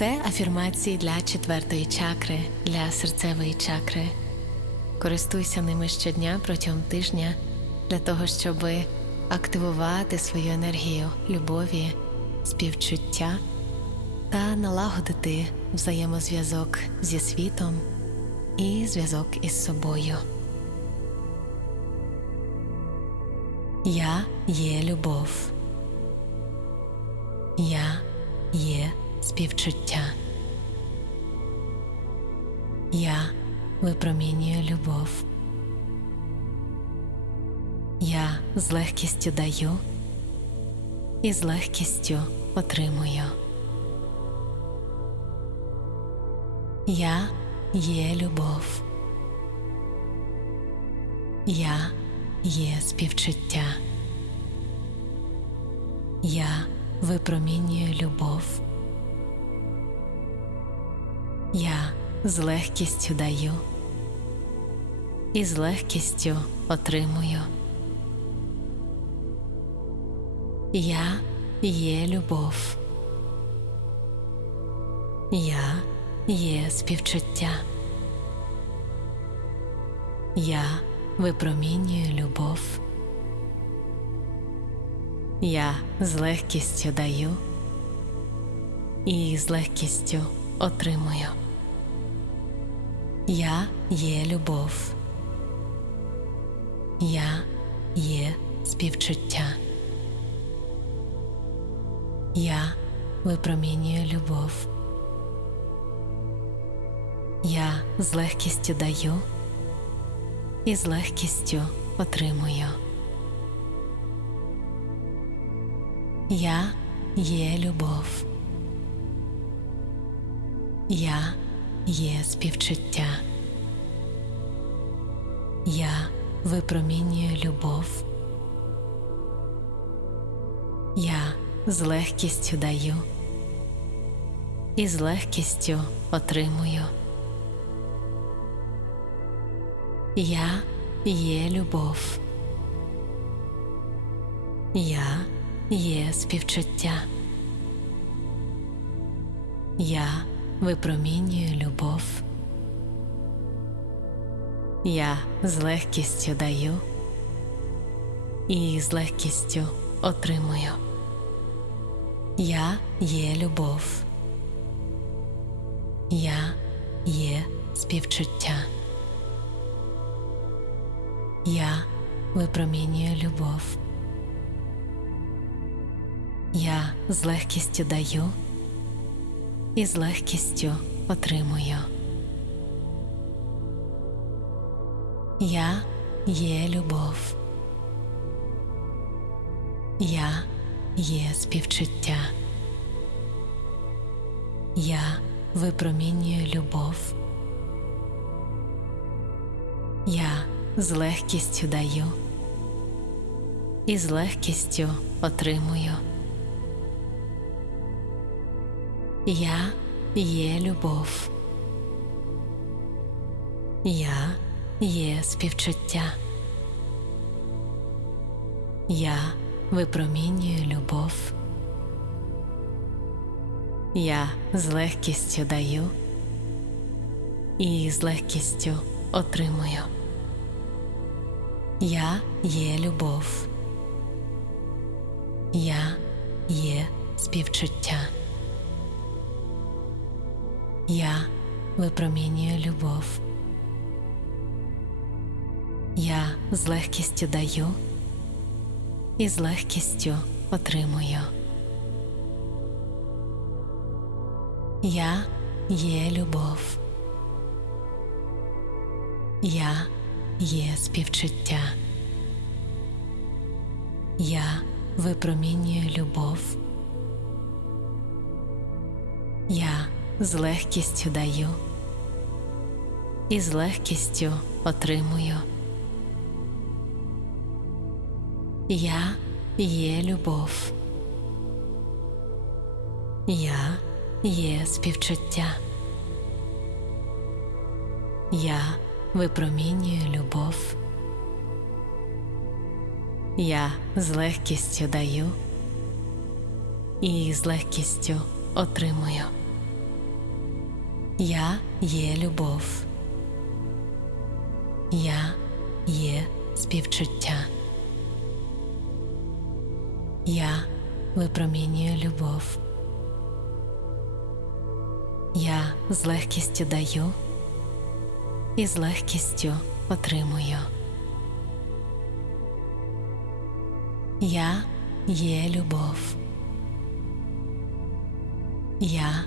Це афірмації для четвертої чакри, для серцевої чакри. Користуйся ними щодня протягом тижня для того, щоб активувати свою енергію любові, співчуття та налагодити взаємозв'язок зі світом і зв'язок із собою. Я є любов. Я є співчуття. Я випромінюю любов. Я з легкістю даю і з легкістю отримую. Я є любов. Я є співчуття. Я випромінюю любов. Я з легкістю даю і з легкістю отримую. Я є любов. Я є співчуття. Я випромінюю любов. Я з легкістю даю і з легкістю отримую. Я є любов. Я є співчуття. Я випромінюю любов. Я з легкістю даю і з легкістю отримую. Я є любов. Я є співчуття. Я випромінюю любов. Я з легкістю даю і з легкістю отримую. Я є любов. Я є співчуття. Я випромінюю любов. Я з легкістю даю і з легкістю отримую. Я є любов. Я є співчуття. Я випромінюю любов. Я з легкістю даю і з легкістю отримую. Я є любов. Я є співчуття. Я випромінюю любов. Я з легкістю даю і з легкістю отримую. Я є любов. Я є співчуття. Я випромінюю любов. Я з легкістю даю і з легкістю отримую. Я є любов. Я є співчуття. Я випромінюю любов. Я з легкістю даю і з легкістю отримую. Я є любов. Я є співчуття. Я випромінюю любов. Я з легкістю даю і з легкістю отримую. Я є любов. Я є співчуття. Я випромінюю любов. Я з легкістю даю і з легкістю отримую. Я є любов. Я є співчуття. Я випромінюю любов. Я з легкістю даю і з легкістю отримую. Я є любов. Я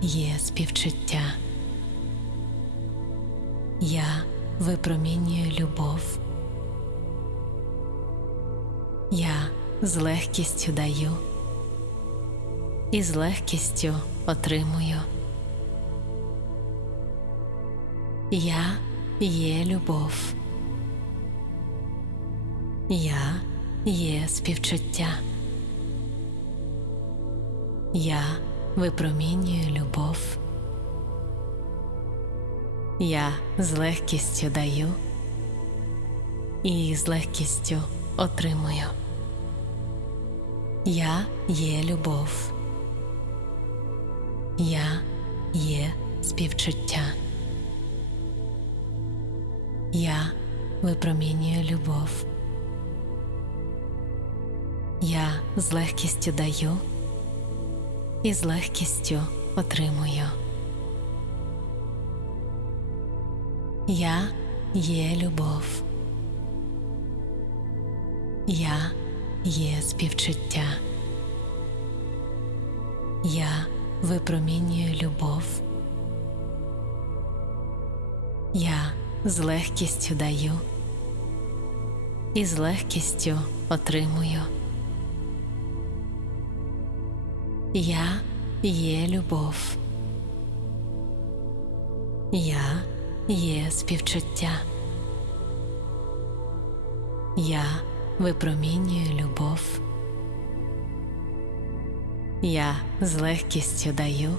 є співчуття. Я випромінюю любов. Я з легкістю даю і з легкістю отримую. Я є любов. Я є співчуття. Я випромінюю любов. Я з легкістю даю і з легкістю отримую. Я є любов. Я є співчуття. Я випромінюю любов. Я з легкістю даю і з легкістю отримую. Я є любов. Я є співчуття. Я випромінюю любов. Я з легкістю даю і з легкістю отримую. Я є любов. Я є співчуття. Я випромінюю любов. Я з легкістю даю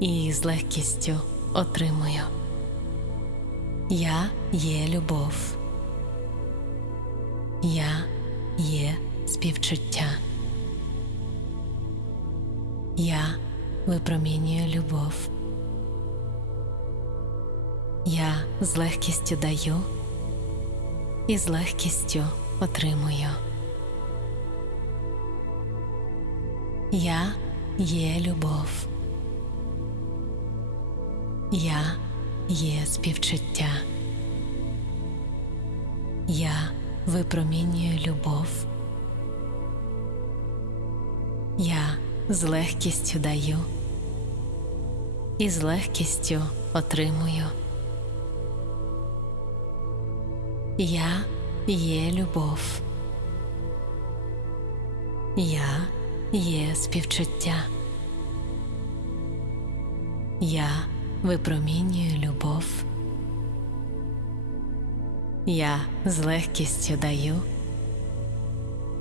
і з легкістю отримую. Я є любов. Я є співчуття. Я випромінюю любов. Я з легкістю даю і з легкістю отримую. Я є любов. Я є співчуття. Я випромінюю любов. Я з легкістю даю і з легкістю отримую. Я є любов. Я є співчуття. Я випромінюю любов. Я з легкістю даю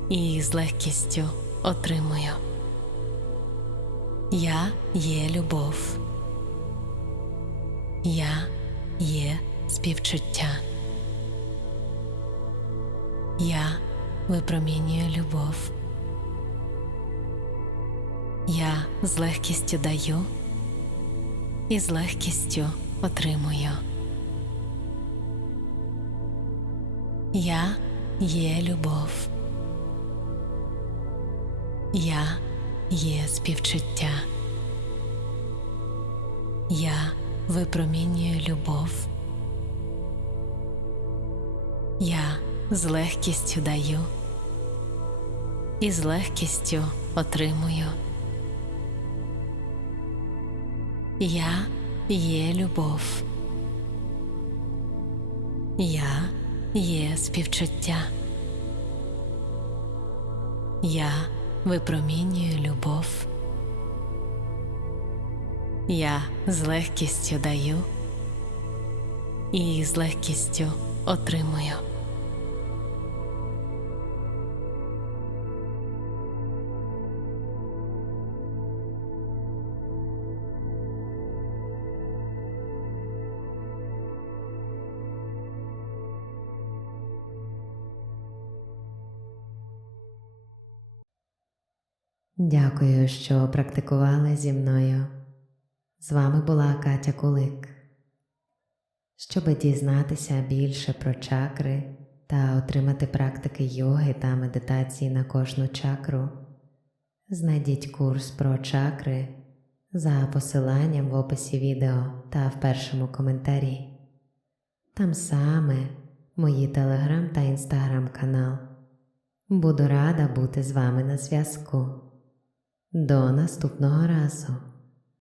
і з легкістю отримую. Я є любов. Я є співчуття. Я випромінюю любов. Я з легкістю даю і з легкістю отримую. Я є любов. Я є співчуття. Я випромінюю любов. Я з легкістю даю і з легкістю отримую. Я є любов. Я є співчуття. Я випромінюю любов. Я з легкістю даю і з легкістю отримую. Дякую, що практикували зі мною. З вами була Катя Кулик. Щоб дізнатися більше про чакри та отримати практики йоги та медитації на кожну чакру, знайдіть курс про чакри за посиланням в описі відео та в першому коментарі. Там саме мої телеграм та інстаграм канал. Буду рада бути з вами на зв'язку. До наступного разу.